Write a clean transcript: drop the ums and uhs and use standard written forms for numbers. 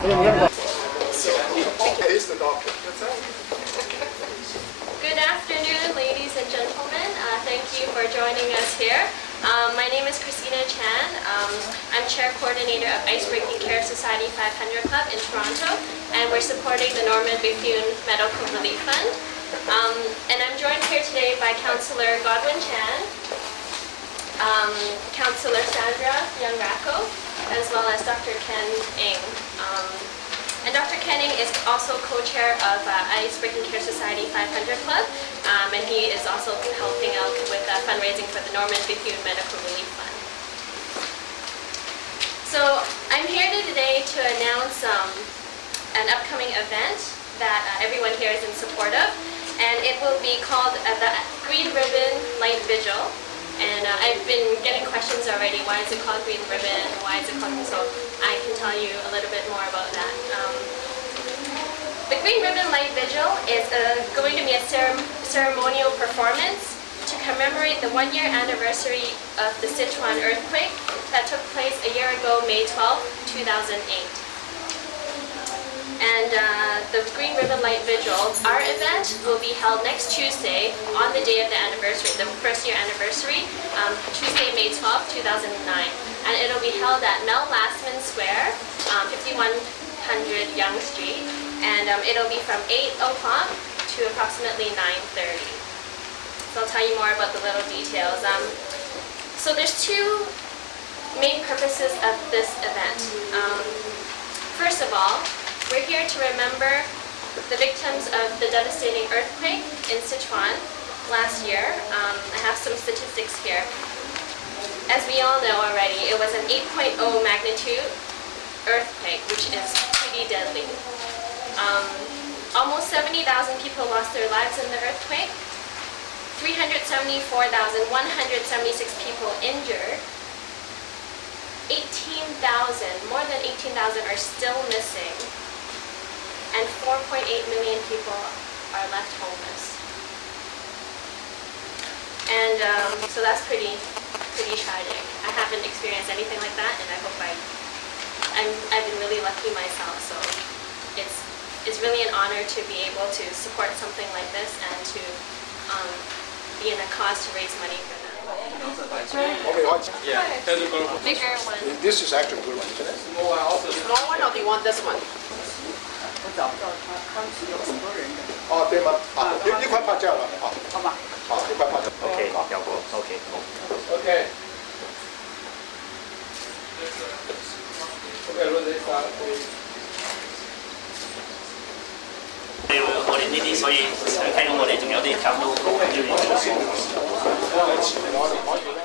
Good afternoon, ladies and gentlemen. Thank you for joining us here. My name is Christina Chan. I'm Chair Coordinator of Ice Breaking Care Society 500 Club in Toronto, and we're supporting the Norman Bethune Medical Relief Fund. And I'm joined here today by Councillor Godwin Chan, Councillor Sandra Young-Racco, as well as Dr. Ken Ng. And Dr. Ken Ng is also co-chair of Ice Breaking Care Society 500 Club, and he is also helping out with fundraising for the Norman Bethune Medical Relief Fund. So I'm here today to announce an upcoming event that everyone here is in support of, and it will be called the Green Ribbon Light Vigil. And I've been getting questions already. Why is it called Green Ribbon? Why is it called? So I can tell you a little bit more about that. The Green Ribbon Light Vigil is going to be a ceremonial performance to commemorate the one-year anniversary of the Sichuan earthquake that took place a year ago, May 12, 2008. And the Green Ribbon Light Vigil, our event, will be held next Tuesday on the day of the anniversary, the first year anniversary, Tuesday, May 12, 2009. And it'll be held at Mel Lastman Square, 5100 Yonge Street. And it'll be from 8 o'clock to approximately 9:30. So I'll tell you more about the little details. So there's two main purposes of this event. First of all, we're here to remember the victims of the devastating earthquake in Sichuan last year. I have some statistics here. As we all know already, it was an 8.0 magnitude earthquake, which is pretty deadly. Almost 70,000 people lost their lives in the earthquake. 374,176 people injured. more than 18,000 are still missing. And 4.8 million people are left homeless. And so that's pretty tragic. I haven't experienced anything like that, and I hope I've been really lucky myself. So it's really an honor to be able to support something like this and to be in a cause to raise money for them. Yeah, Bigger one. This is actually a good one, isn't it? Small one, or do you want this one? 哦，对吗？啊，一块拍照了，好，好吧。好，一块拍照。 OK， 有個 OK。 Okay. Okay, Rose, start. 我哋呢啲，所以聽到我哋仲有啲跳舞要練。